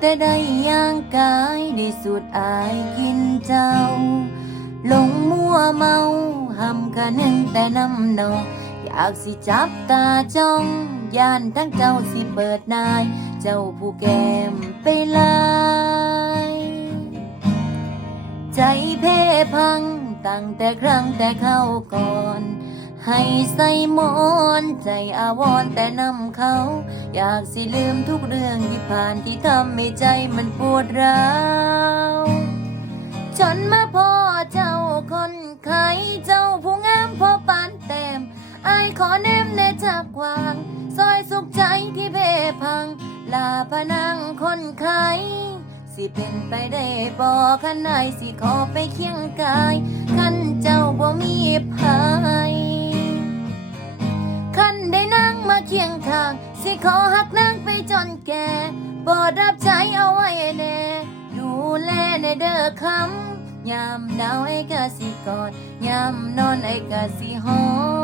แต่ได้ย่างกายได้สูดอายกินเจ้าหลงมัวเมาหำคะนึ่งแต่น้ำนองอยากสิจับตาจ้องย่านทั้งเจ้าสิเปิดนาย เจ้าผู้แก้มไปลายใจเพ่พังตั้งแต่ครั้งแต่เข้าก่อน ให้ใส่มอนใจอาวรแต่นำเขา อยากสิลืมทุกเรื่องที่ผ่านที่ทำให้ใจมันปวดร้าวจนมาพ่อเจ้าคนไข้เจ้าผู้งามพอปานแต้มอายขอแนมแนจับวางซอยสุขใจที่เพ่พัง ลาพนังคนไข้สิเป็นไปได้บ่ขันนายสิขอไปเคียงกาย งทาง สิขอหักนางไปจนแก่บอดรับใจเอาไว้แน่ดูแลในเด้อคำยามหนาวไอ้กะสิกอดยามนอนไอ้กะสิหอม